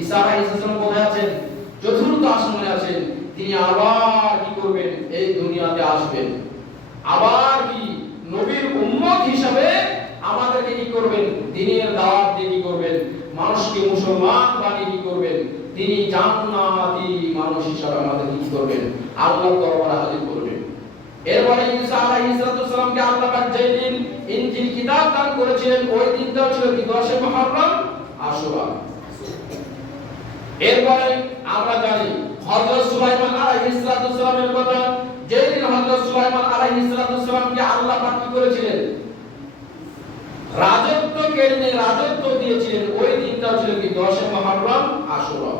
ঈসা আলাইহিস সালাম কোথায় আছেন? চতুর্থ আসমানে আছেন। তিনি আবার কি করবেন? এই দুনিয়াতে আসবেন। আবার কি নবীর উম্মত হিসাবে আমাদেরকে কি করবেন? দ্বীনের দাওয়াত দিয়ে কি করবেন? মানুষকে মুসলমান বানিয়ে কি করবেন? তিনি জান্নাতি মানুষ হিসাবে আমাদের কি করবেন? আল্লাহর দরবারে হাজির করবেন। এরপরে ঈসা আলাইহিস সালামকে আল্লাহ পাক যেই দিন ইনজিল কিতাব দান করেছিলেন, ওই দিনটাও ছিল কি 10 মুহররম আশুরা। এরপরে আমরা জানি হযরত সুলাইমান আলাইহিস সালামের কথা, যেই দিন হযরত সুলাইমান আলাইহিস সালামকে আল্লাহ পাক কি করেছিলেন? রাজত্ব কেড়ে রাজত্ব দিয়েছিলেন, ওই দিনটাও ছিল কি 10 মুহররম আশুরা।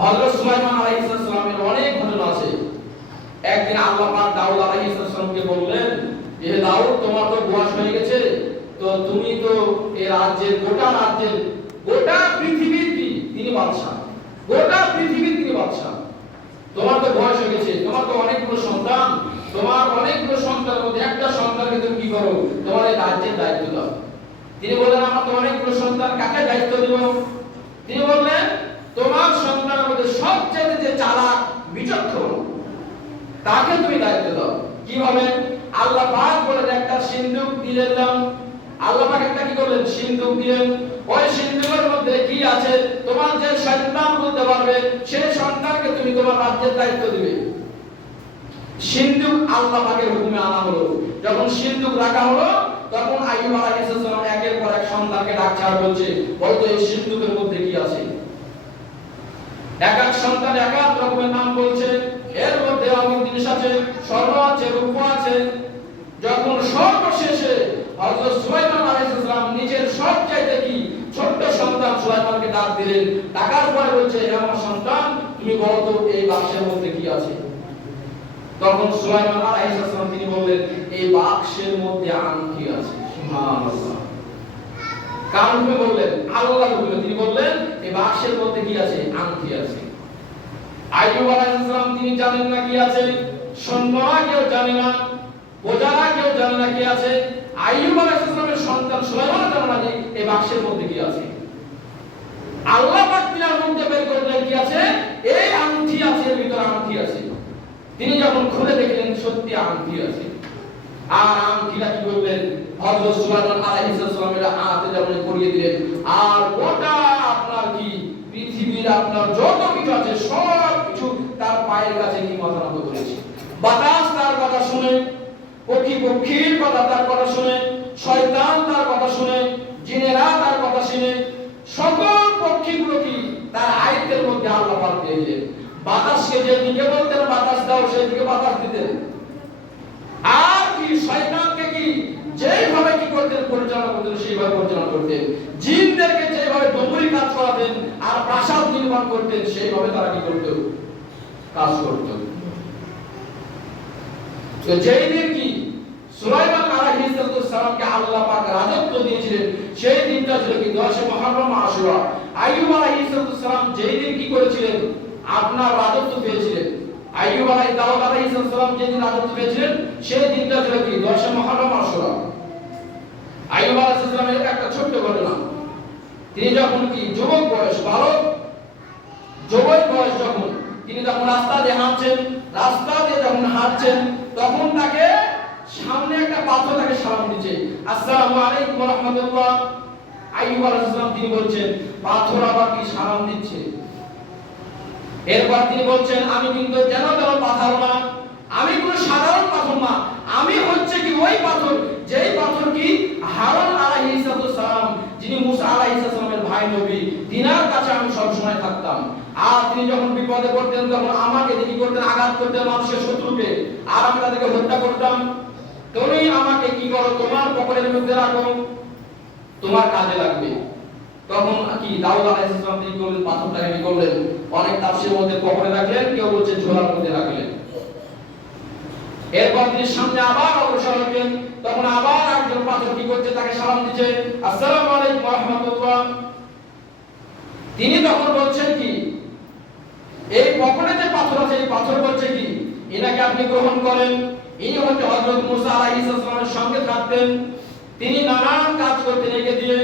হযরত সুলাইমান আলাইহিস সালামের অনেক ঘটনা আছে। একদিন আল্লাহ পাক দাউদ আলাইহিস সালামকে বললেন যে দাউদ, তোমার তো বয়স হয়ে গেছে, তো তুমি তো এই রাজ্যের গোটা পৃথিবীর তিনি বাদশা, গোটা পৃথিবীর তিনি বাদশা। তোমার তো বয়স হয়ে গেছে, তোমার তো অনেকগুলো সন্তান, তোমার অনেকগুলো সন্তানের মধ্যে একটা সন্তানকে তুমি কি করো? তোমার এই রাজ্যের দায়িত্ব দাও। তিনি বললেন আমার তো অনেকগুলো সন্তান, কাকে দায়িত্ব দেব? তিনি বললেন তোমার সন্তানের মধ্যে সবচেয়ে যে চালাক বিচক্ষণ, তাকে তুমি দায়িত্ব দাও। কিভাবে? আল্লাহ পাক বলেন একটা সিন্ধুক দিলেন, আল্লাহ পাক একটা কি করলেন? সিন্ধুক দিলেন। ওই সিন্ধুকের মধ্যে কি আছে? তোমার যে সন্তান বলতে পারবে, সেই সন্তানকে তুমি তোমার রাজ্যের দায়িত্ব দিবে। সিন্ধুক আল্লাহ পাকের হুকুমে আনা হলো। যখন সিন্ধুক রাখা হলো, তখন আইয়ুব আলাইহিস সালাম একের পর এক সন্তানকে ডাকছে আর বলছে, বলতো এই সিন্ধুকের মধ্যে কি আছে? এক এক সন্তান এক এক রকমের নাম বলছে। এর মধ্যে অমুক জিনিস আছে, স্বর্ণ আছে, রূপা আছে। যখন সব হযরত সুলাইমান আলাইহিস সালাম নিজের সবচাইতে কি ছোট্ট সন্তান সুলাইমানকে ডাক দিলেন। ডাকার পরে বলছে, হে আমার সন্তান, তুমি বলো তো এই বাক্সের মধ্যে কি আছে? তখন সুলাইমান আলাইহিস সালাম তিনি বললেন, এই বাক্সের মধ্যে আংটি আছে। সুবহানাল্লাহ। কার হুকুমে বললেন? আল্লাহর হুকুমে। তিনি বললেন এই বাক্সের মধ্যে কি আছে? আংটি আছে। আইয়ুব আলাইহিস সালাম তিনি জানেন না কি আছে, সৈন্যরা কেউ জানে না, প্রজারা কেউ জানে না কি আছে। আইয়ুব আলাইহিস সালামের সন্তান সুলাইমান জানে না যে এই বাক্সের মধ্যে কি আছে। আল্লাহ পাক তিনার মধ্যে বের করলেন কি আছে? এই আংটি আছে, এর ভিতরে আংটি আছে। তিনি যখন খুলে দেখলেন সত্যি আংটি আছে। আর আংটিটা কি করলেন? হযরত সুলাইমান আলাইহিস সালামের হাতে যেমন পরিয়ে দিলেন, আর গোটা আপনার কি পৃথিবীর আপনার যত কিছু আছে সব কিছু তার পায়ের কাছে কি মাথা নত করেছে। বাতাস তার কথা শুনে, পক্ষীর কথা তার কথা শুনে, শয়তান তার কথা শুনে, জিনেরা তার কথা শুনে, সকল পক্ষীগুলো কি তার আয়ত্তের মধ্যে আল্লাহ পাক দিয়ে দিলেন। বাতাসকে যেদিকে বলতেন বাতাস দাও, সেদিকে বাতাস দিতেন। আর কি শয়তানকে কি যেভাবে কি করতেন পরিচালনা করতেন, সেইভাবে পরিচালনা করতেন। জিনদেরকে যেভাবে ডুবুরি কাজ করাতেন আর প্রাসাদ নির্মাণ করতেন, সেইভাবে তারা কি করত? কাজ করত। তো যেই দিন কি সুলাইমান আলাইহিস সালামকে আল্লাহ পাক রাজত্ব দিয়েছিলেন, সেই দিনটা ছিল কি 10 মুহররম আশুরা। আইয়ুব আলাইহিস সালাম যেই দিন কি করেছিলেন? আপনার রাজত্ব পেয়েছিলেন। আইয়ুব দাউদ আলাইহিস সালাম যেদিন রাজত্ব পেয়েছিলেন, সেই দিনটা ছিল কি 10 মুহররম আশুরা। আইয়ুব আলাইহিস সালামের একটা ছোট্ট ঘটনা। তিনি যখন কি যুবক বয়স, বালক যুবক বয়স, যখন তিনি যখন রাস্তা দিয়ে হাঁটছেন, তখন তাকে সামনে একটা পাথর তাকে সালাম দিচ্ছে, আসসালামু আলাইকুম ওয়া রাহমাতুল্লাহ। আইয়ুব আলাইহিস সালাম তিনি বলছেন, পাথর আবার কি সালাম দিচ্ছে? এরপর তিনি বলছেন, আমি কিন্তু যেন পাথর না, আমি কোন সাধারণ পাথর না, আমি হচ্ছে কি ওই পাথর, যেই পাথর কি হারুন আলাইহিস সালাম, যিনি মুসা আলাইহিস সালামের ভাই নবী, তিনার কাছে আমি সব সময় থাকতাম। আর তিনি যখন বিপদে পড়তেন তখন আমাকে কি করতেন? আঘাত করতেন মানুষের শত্রুকে, আর আমি তাদেরকে হত্যা করতাম। তুমি আমাকে কি করো? তোমার পকেটের মধ্যে রাখো, তোমার কাজে লাগবে। তখন কি দাউদ আলাইহিস সালাম তিনি বললেন, পাথরটাকে কি করলেন? অনেক তাফসীরের মধ্যে পকেটে রাখলেন, কেউ বলছে ঝোলার মধ্যে রাখলেন। এরপর তিনি সামনে আবার অগ্রসর হলেন, তখন আবার একজন পাথর কি করছে? তাকে সালাম দিচ্ছে, আসসালামু আলাইকুম ওয়া রাহমাতুল্লাহ। তিনি তখন বলছেন কি, এই পকেটে যে পাথর আছে, এই পাথর বলছে কি, এনাকে আপনি গ্রহণ করেন। ইনি হচ্ছে হযরত মুসা আলাইহিস সালামের সঙ্গে থাকতেন, তিনি নানান কাজ করতেন একে দিয়ে।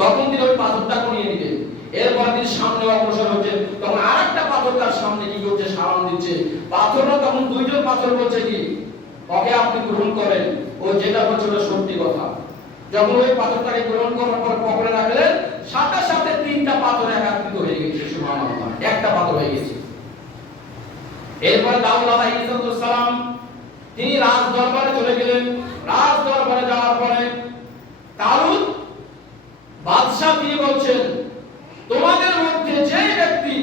তখন তিনি ওই পাথরটা নিয়ে নিলেন। এরপর তিনি সামনে অগ্রসর হচ্ছেন, তখন আরেকটা পাথর তার সামনে কি করছে? সালাম দিচ্ছে। পাথরটা তখন দুইজন পাথর বলছে কি, ওকে আপনি গ্রহণ করেন। ও যেটা বলছে ওটা সত্যি কথা। যখন ওই পাথরটাকে গ্রহণ করার পর পকেটে রাখলেন, সাথে সাথে তিনটা পাথর একত্রিত হয়ে গেছে। সুবহানাল্লাহ, একটা পাথর হয়ে গেছে। এরপর দাউদ আলাইহিস সালাম তিনি রাজ দরবারে চলে গেলেন। রাজ দরবারে যাওয়ার পরে তালুত বাদশা তিনি বলছেন, তোমাদের মধ্যে যে ব্যক্তি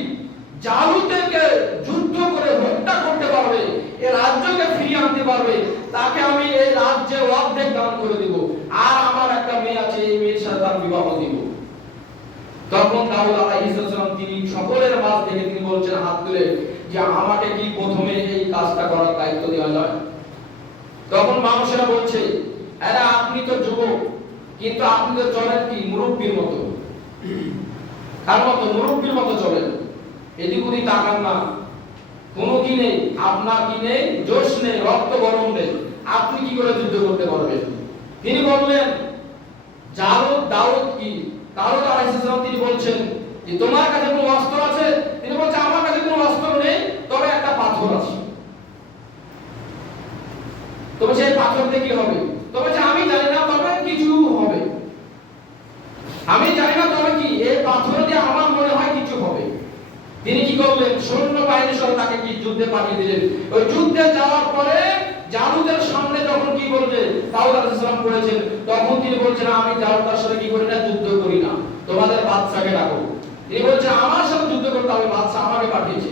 জালুতকে যুদ্ধ করে হত্যা করতে পারবে, এই রাজ্যকে ফিরিয়ে আনতে পারবে, তাকে আমি এই রাজ্যের অর্ধেক দান করে দিব। আর আমার একটা মেয়ে আছে, এই মেয়ের সাথে তার বিবাহ দিব। তখন দাউদ আলাইহিস সালাম তিনি সকলের মাঝ থেকে তিনি বলছেন হাত তুলে, যে আমাকে কি প্রথমে এই কাজটা করার দায়িত্ব দেওয়া যায়? তখন মানুষেরা বলছে, আরে আপনি তো যুবক, কিন্তু আপনি তো চলেন কি মুরব্বির মতো। কার মতো? মুরব্বির মতো চলেন, এদিক ওদিক তাকান না, কোনো কি নেই আপনার, কি নেই জোশ নেই, রক্ত গরম নেই, আপনি কি করে যুদ্ধ করতে পারবেন? তিনি বললেন, দাউদ কি দাউদ আলাইহিস সালাম তিনি বলছেন যে তোমার কাছে কোনো অস্ত্র আছে? তিনি বলছেন, আমার কাছে কোনো অস্ত্র নেই, তবে একটা পাথর আছে। তবে সেই পাথর দিয়ে কি হবে? তবে যে আমি জানি না, তবে কিছু হবে। আমি জানি না, তবে কি এই পাথর দিয়ে আমার মনে হয় কিছু হবে। তিনি কি করলেন? সৈন্য বাহিনী সহ তাকে কি যুদ্ধে পাঠিয়ে দিলেন। ওই যুদ্ধে যাওয়ার পরে জালুতের সামনে যখন কি করবে দাউদ আলাইহিস সালাম করেছেন, তখন তিনি বলছেন, আমি জালুতের সাথে কি করি না? যুদ্ধ করি না, তোমাদের বাদশাকে ডাকো। তিনি বলছেন, আমার সাথে যুদ্ধ করতে হবে, বাদশা আমাকে পাঠিয়েছে।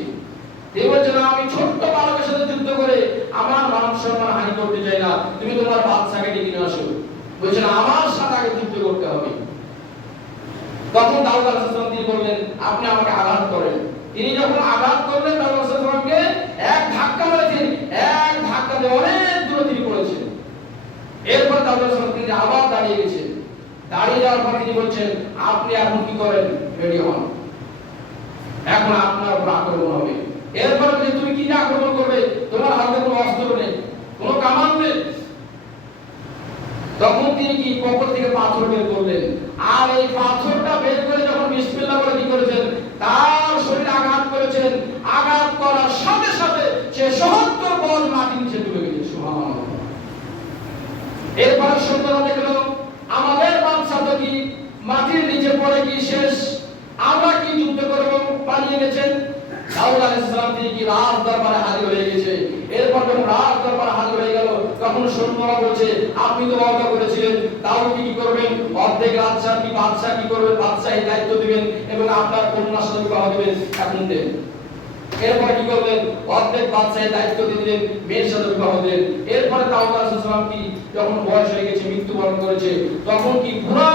তিনি বলছেন, আমি ছোট্ট বালকের সাথে যুদ্ধ করে আমার মান সম্মান হানি করতে চাই না, তুমি তোমার বাদশাকে ডেকে নিয়ে বলছেন আমার সাথে আগে যুদ্ধ করতে হবে। তখন দাউদ আলাইহিস সালাম তিনি বললেন আপনি আমাকে আঘাত করেন। তিনি যখন আঘাত করলেন দাউদ আলাইহিস সালামকে এক ধাক্কা মেরেছেন, এক ধাক্কাতে অনেক দূরে তিনি পড়েছেন। এরপর দাউদ আলাইহিস সালাম তিনি আবার দাঁড়িয়ে গেছেন। দাঁড়িয়ে যাওয়ার পর তিনি বলছেন আপনি এখন কি করেন, রেডি হন, এখন আপনার উপর আক্রমণ হবে। এরপর যে তুমি কি আক্রমণ করবে, তোমার হাতে কোনো অস্ত্র নেই, কোনো কামান নেই। তখন তিনি কি পকেট থেকে পাথর বের করলেন, আর এই পাথরটা বের করে যখন বিসমিল্লাহ বলে কি করেছেন, তার শরীরে আঘাত করেছেন। আঘাত করার সাথে সাথে সে ৭০ গজ মাটির নিচে ডুবে গেছে। সুবহানাল্লাহ। এরপর সৈন্যরা দেখলো আমাদের বাদশা তো কি মাটির নিচে পড়ে কি শেষ, আমরা কি যুদ্ধ করব, পালিয়ে গেছেন। দাউদ আলাইহিস সালাম তিনি কি রাজ দরবারে হাজির হয়ে গেছে। এরপর যখন রাজ দরবারে হাজির হয়ে গেল তখন সৈন্যরা বলছে আপনি তো ওয়াদা করেছিলেন দাউদ কি করবেন, অর্ধেক রাজশাহী কি বাদশা কি করবেন, বাদশাহী দায়িত্ব দিবেন এবং আপনার কন্যার সাথে বিবাহ দিবেন, এখন দেন। এরপর কি করলেন, অর্ধেক বাদশাহী দায়িত্ব দিলেন, মেয়ের সাথে বিবাহ দিলেন। এরপরে দাউদ আলাইহিস সালাম কি যখন বয়স হয়ে গেছে, মৃত্যুবরণ করেছে, তখন কি পুরো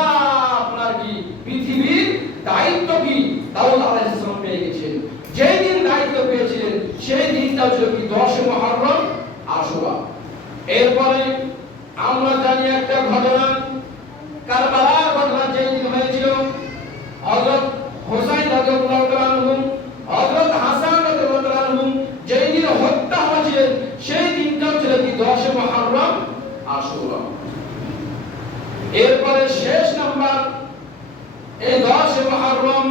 আপনার কি পৃথিবীর দায়িত্ব কি দাউদ আলাইহিস সালাম পেয়ে গেছেন। যেই দিন দায়িত্ব পেয়েছিলেন সেই দিনটা ছিল কি 10 মুহররম আশুরা। এরপরে আমরা জানি একটা ঘটনা, কারবালার ঘটনা যেই দিন হয়েছিল, হযরত হুসাইন রাদিয়াল্লাহু তাআলা আনহু, হযরত হাসান রাদিয়াল্লাহু তাআলা আনহু যেই দিন হত্যা হয়েছিলেন সেই দিনটা ছিল কি 10 মুহররম আশুরা। এরপরে শেষ নাম্বার এই 10 মুহররম,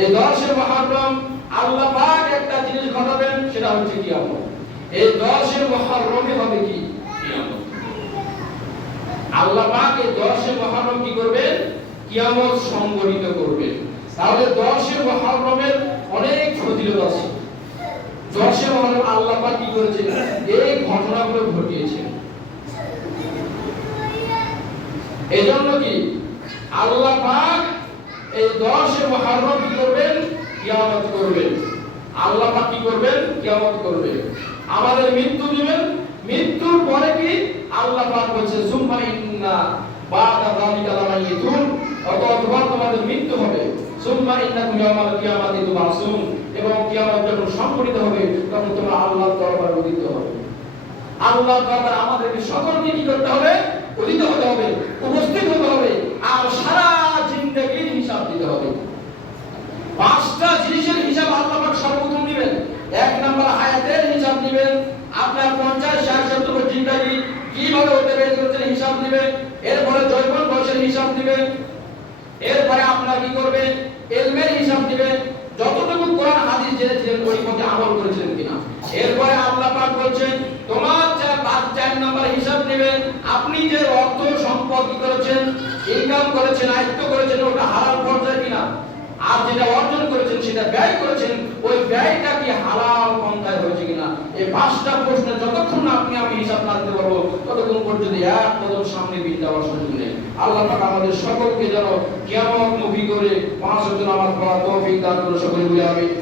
এই 10 মুহররম আল্লাহ পাক একটা জিনিস ঘটাবেন, সেটা হচ্ছে কিয়ামত। এই 10 মুহররমে হবে কি কিয়ামত। আল্লাহ পাক এই 10 মুহররম কি করবেন, কিয়ামত সংঘটিত করবেন। তাহলে 10 মুহররমের অনেক ফজিলত আছে। 10 মুহররম আল্লাহ পাক কি করেছেন, এই ঘটনাগুলো ঘটিয়েছেন। এজন্য কি আল্লাহ পাক এই 10 মুহররম কি করবেন, কিয়ামত করবেন। আল্লাহ পাক কি করবেন, কিয়ামত করবেন। আমাদের মৃত্যু দিবেন, মৃত্যুর পরে কি আল্লাহ পাক বলেছে সুম্মা ইন্না বাদা যালিকা লামাইতুন, অতঃপর তোমাদের মৃত্যু হবে। সুম্মা ইন্নাকুম ইয়াওমাল কিয়ামাতি তুবাসুন, এবং কিয়ামত যখন সংঘটিত হবে তখন তোমরা আল্লাহর দরবারে উদিত হবে। আল্লাহর দরবারে আমাদেরকে সকলকে কি করতে হবে, উদিত হতে হবে, উপস্থিত হতে হবে, আর সারা জিন্দেগির হিসাব দিতে হবে। 5টা জিনিসের হিসাব আল্লাহ পাক সর্বপ্রথম নেবেন। 1 নাম্বার হায়াতের হিসাব নেবেন, আপনার 50 60 70 বছর জিন্দেগি কিভাবে অতিবাহিত করেছেন হিসাব নেবেন। এরপরে যৌবন বয়সের হিসাব নেবেন। এরপরে আপনারা কি করবেন, ইলমের হিসাব নেবেন, যতটুকু কোরআন হাদিস জেনেছিলেন ওই পথে আমল করেছেন কিনা। এরপরে আল্লাহ পাক বলছেন তোমার 4 নাম্বার হিসাব নেবেন, আপনি যে অর্থ সম্পদ কি করেছেন, ইনকাম করেছেন, আয়ত্ত করেছেন, ওটা হালাল পর্যায়ে কিনা, আর যেটা অর্জন করেছেন সেটা ব্যয় করেছেন, ওই ব্যয়টা কি হালাল পন্থায় হয়েছে কিনা। এই 5টা প্রশ্নের যতক্ষণ না আপনি আমি হিসাব না দিতে পারবো ততক্ষণ পর্যন্ত এক কদম সামনে বিল দেওয়ার সুযোগ নেই। আল্লাহ পাক আমাদের সকলকে যেন কিয়ামত মুখী করে 5 ওয়াক্ত নামাজ পড়ার তৌফিক দান করুন। সকলে বলি আমিন।